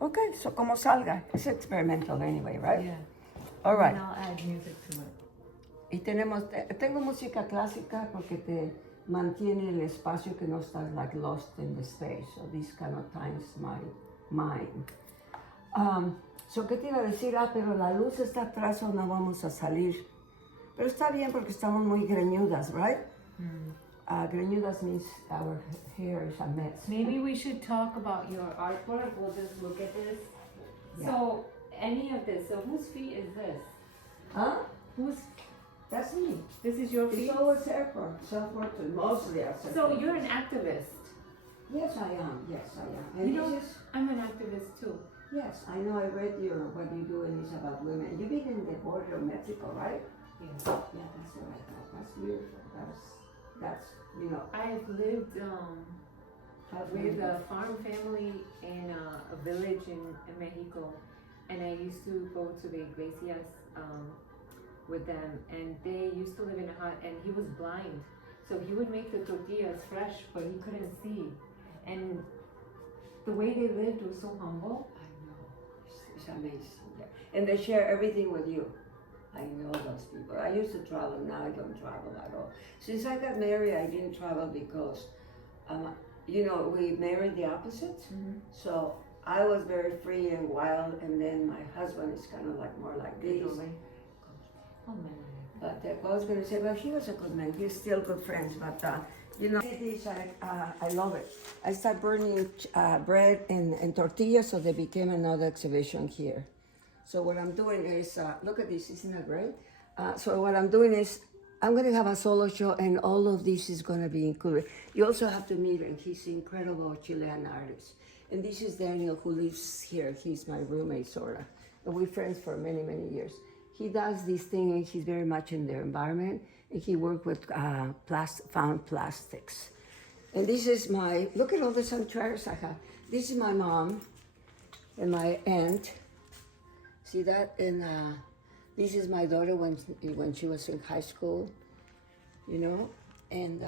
Okay, so como salga. It's experimental anyway, right? Yeah. All right. And I'll add music to it. Y tengo música clásica porque te mantiene el espacio que no estás like lost in the space. So these kind of times my mind. So, ¿qué te iba a decir? Pero la luz está atrás o no vamos a salir. Pero está bien porque estamos muy greñudas, right? Greñudas means our hair is a mess. Maybe we should talk about your artwork. We'll just look at this. Yeah. So, any of this. So, whose feet is this? Huh? Whose? That's me. This is your feet? It's always self-portrait, mostly self-portrait. So, you're an activist. Yes, I am. Yes, I am. And you know, I'm an activist too. Yes, I know. I read what you do, and it's about women. You've been in the border of Mexico, right? Yeah. Yeah, that's what I thought. That's beautiful. That's you know. I've lived with a farm family in a village in Mexico, and I used to go to the iglesias with them, and they used to live in a hut, and he was blind, so he would make the tortillas fresh, but he couldn't see, and the way they lived was so humble. It's amazing. Yeah. And they share everything with you. I know those people. I used to travel, now I don't travel at all. Since I got married, I didn't travel because, you know, we married the opposites. So I was very free and wild, and then my husband is kind of like more like this. Oh man. But I was going to say, well, he was a good man. He's still good friends, but you know, I love it. I started burning bread and tortillas, so they became another exhibition here. So what I'm doing is, look at this, isn't that great? So what I'm doing is, I'm going to have a solo show, and all of this is going to be included. You also have to meet him. He's an incredible Chilean artist. And this is Daniel, who lives here. He's my roommate, sort of. And we're friends for many, many years. He does this thing, and he's very much in the environment, and he worked with found plastics. And this is look at all the sanctuaries I have. This is my mom and my aunt. See that? And this is my daughter when she was in high school, you know? And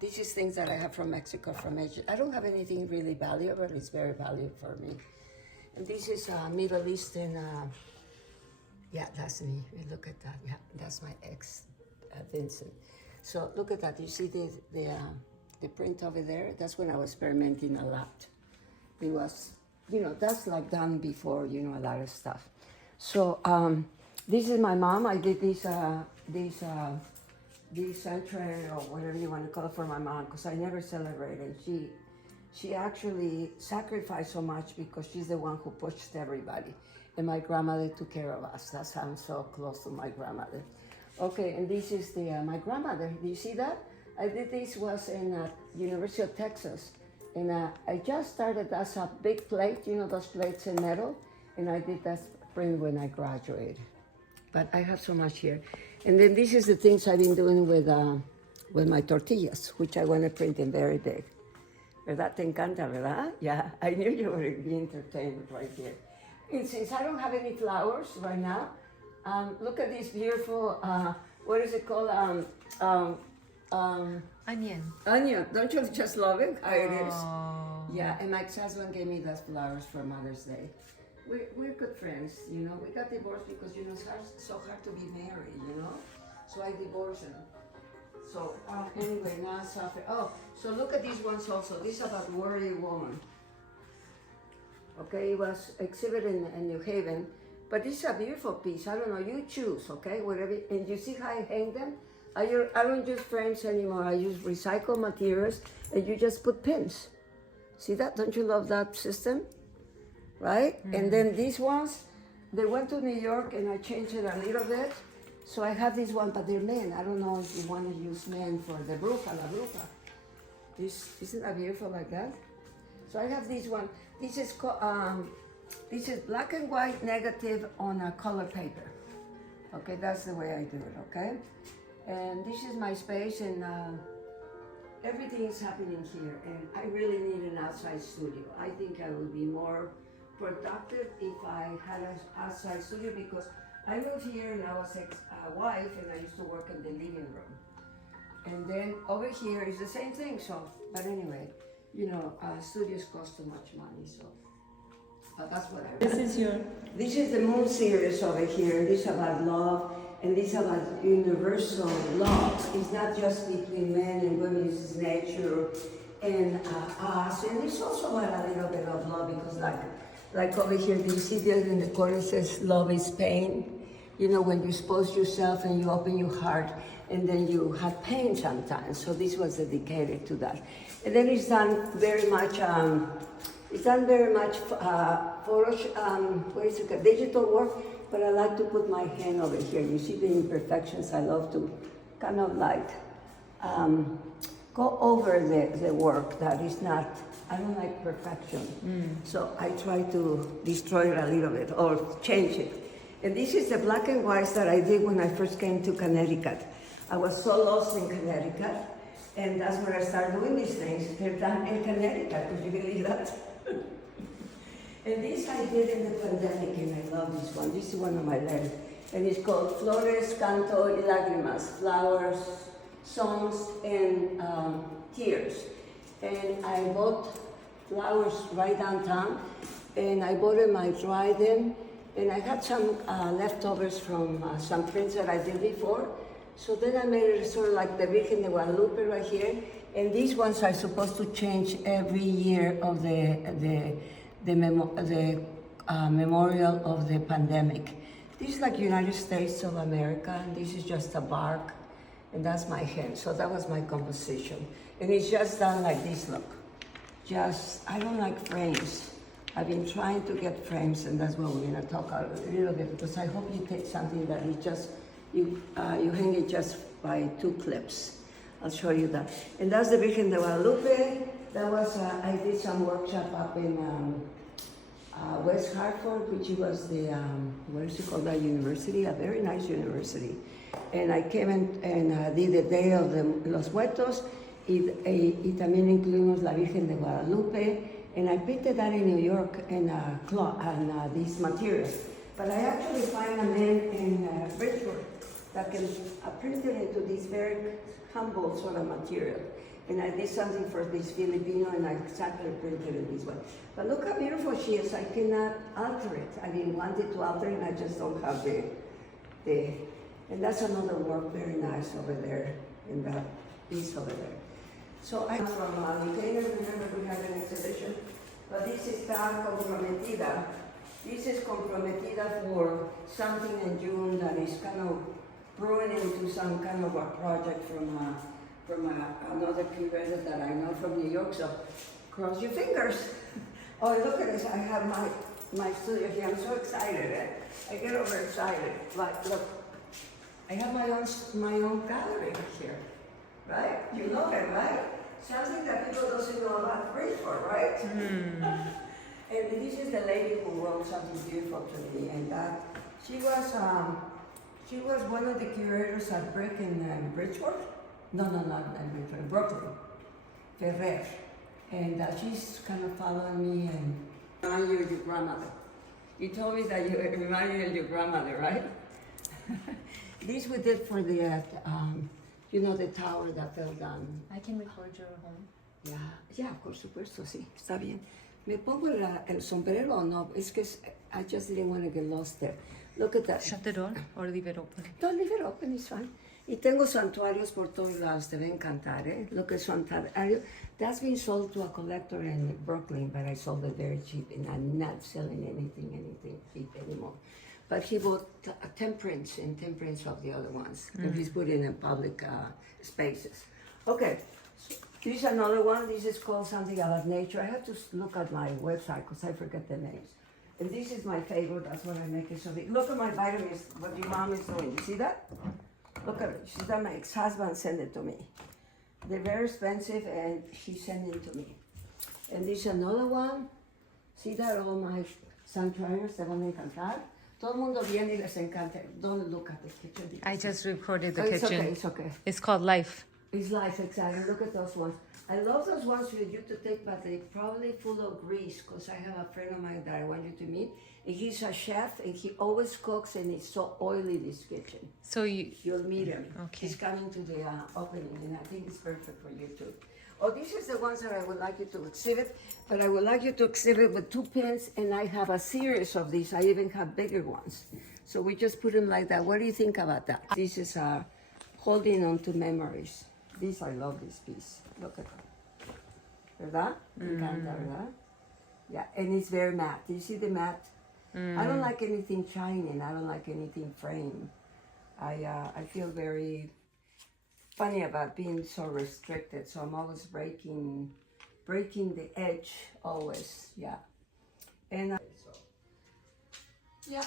this is things that I have from Mexico, from Asia. I don't have anything really valuable, but it's very valuable for me. And this is Middle Eastern, yeah, that's me. Look at that. Yeah, that's my ex, Vincent. So look at that. You see the print over there? That's when I was experimenting a lot. It was, you know, that's like done before, you know, a lot of stuff. So this is my mom. I did this sanctuary or whatever you want to call it for my mom, because I never celebrated. She actually sacrificed so much because she's the one who pushed everybody. And my grandmother took care of us. That's how I'm so close to my grandmother. Okay, and this is my grandmother. Do you see that? I did this was in University of Texas. And I just started as a big plate, you know, those plates in metal. And I did that print when I graduated. But I have so much here. And then this is the things I've been doing with my tortillas, which I want to print in very big. ¿Verdad? Te encanta, ¿verdad? Yeah, I knew you would be entertained right here. And since I don't have any flowers right now, look at this beautiful, what is it called? Onion. Onion. Don't you just love it? How it is. Oh. Yeah, and my ex-husband gave me those flowers for Mother's Day. We're good friends, you know. We got divorced because, you know, it's so hard to be married, you know. So I divorced him. So anyway, now it's off. Oh, so look at these ones also. This is about Warrior Woman. Okay, it was exhibited in New Haven, but this is a beautiful piece. I don't know, you choose, okay, whatever. And you see how I hang them? I don't use frames anymore. I use recycled materials, and you just put pins. See that? Don't you love that system? Right? And then these ones, they went to New York, and I changed it a little bit. So I have this one, but they're men. I don't know if you want to use men for the bruja, la bruja. Isn't that beautiful like that? So I have this one. This is black and white negative on a color paper. Okay, that's the way I do it, okay? And this is my space, and everything is happening here. And I really need an outside studio. I think I would be more productive if I had an outside studio, because I moved here and I was ex-wife, and I used to work in the living room. And then over here is the same thing, so, but anyway, you know, studios cost too much money, so. That's what I This is your... This is the Moon series over here. This is about love, and this is about universal love. It's not just between men and women, it's nature and us. And it's also about a little bit of love because like over here, do you see there in the corner it says love is pain? You know, when you expose yourself and you open your heart and then you have pain sometimes. So this was dedicated to that. And then it's done very much, digital work, but I like to put my hand over here. You see the imperfections. I love to kind of like go over the work that is not, I don't like perfection. So I try to destroy it a little bit or change it. And this is the black and whites that I did when I first came to Connecticut. I was so lost in Connecticut, and that's where I started doing these things. They're done in Connecticut, could you believe that? And this I did in the pandemic, and I love this one. This is one of my letters. And it's called Flores, Canto y Lágrimas, Flowers, Songs, and Tears. And I bought flowers right downtown, and I bought them, I dried them, and I had some leftovers from some prints that I did before. So then I made it sort of like the Virgen de Guadalupe right here. And these ones are supposed to change every year of the memorial of the pandemic. This is like United States of America, and this is just a bark, and that's my hand. So that was my composition. And it's just done like this, look. Just, I don't like frames. I've been trying to get frames, and that's what we're gonna talk about a little bit, because I hope you take something that is just, you hang it just by 2 clips. I'll show you that. And that's the Virgen de Guadalupe. That was, I did some workshop up in West Hartford, which was the, what is it called, that university? A very nice university. And I came and did the Day of los Muertos, y también incluimos la Virgen de Guadalupe. And I painted that in New York in these materials. But I actually find a man in Bridgeport that can print it into this very humble sort of material. And I did something for this Filipino, and I exactly printed it this way. But look how beautiful she is. I cannot alter it. I didn't want it to alter it, and I just don't have the and that's another work, very nice over there, in that piece over there. So I'm from Nicaea, remember we had an exhibition, but this is tan comprometida. This is comprometida for something in June that is kind of brewing into some kind of a project from another curator that I know from New York, so cross your fingers. Oh, look at this, I have my studio here, I'm so excited. I get overexcited. Like, look, I have my own gallery here. Right? You know it, right? Something that people don't know about Bridgeport, right? And this is the lady who wrote something beautiful to me, and she was one of the curators at Brick in Bridgeport. No, not in Bridgeport, Brooklyn, Ferrer. And she's kind of following me and remind you of your grandmother. You told me that you remind you of your grandmother, right? This we did for the you know, the tower that fell down. I can record your home. Yeah, por supuesto, sí, está bien. ¿Me pongo el sombrero o no? Es que I just didn't want to get lost there. Look at that. Shut the door or leave it open? Don't leave it open, it's fine. Y tengo santuarios por todos lados, te va a encantar, eh? Look at santuario. That's been sold to a collector in Brooklyn, but I sold it very cheap, and I'm not selling anything cheap anymore. But he bought 10 prints and 10 prints of the other ones. And he's put it in public spaces. Okay, so this is another one. This is called something about nature. I have to look at my website because I forget the names. And this is my favorite. That's what I make it so big. Look at my vitamins, what your mom is doing. You see that? Look at it. She's done, my ex-husband sent it to me. They're very expensive, and she sent it to me. And this is another one. See that? All my santuarios, te van a encantar. Todo el mundo viene y les encanta. Don't look at the kitchen. I just recorded the It's kitchen. okay, it's okay. It's called Life. It's life, exactly. Look at those ones. I love those ones for you to take, but they're probably full of grease, because I have a friend of mine that I want you to meet. And he's a chef, and he always cooks, and it's so oily, this kitchen. So You'll meet him. Okay. He's coming to the opening, and I think it's perfect for you too. Oh, this is the ones that I would like you to exhibit, but I would like you to exhibit with 2 pins, and I have a series of these. I even have bigger ones. So we just put them like that. What do you think about that? This is holding on to memories. This, I love this piece. Look at that. ¿Verdad? Me encanta, ¿verdad? Yeah, and it's very matte. Do you see the matte? I don't like anything shining. I don't like anything framed. I feel very funny about being so restricted. So I'm always breaking the edge, always. Yeah. And yeah.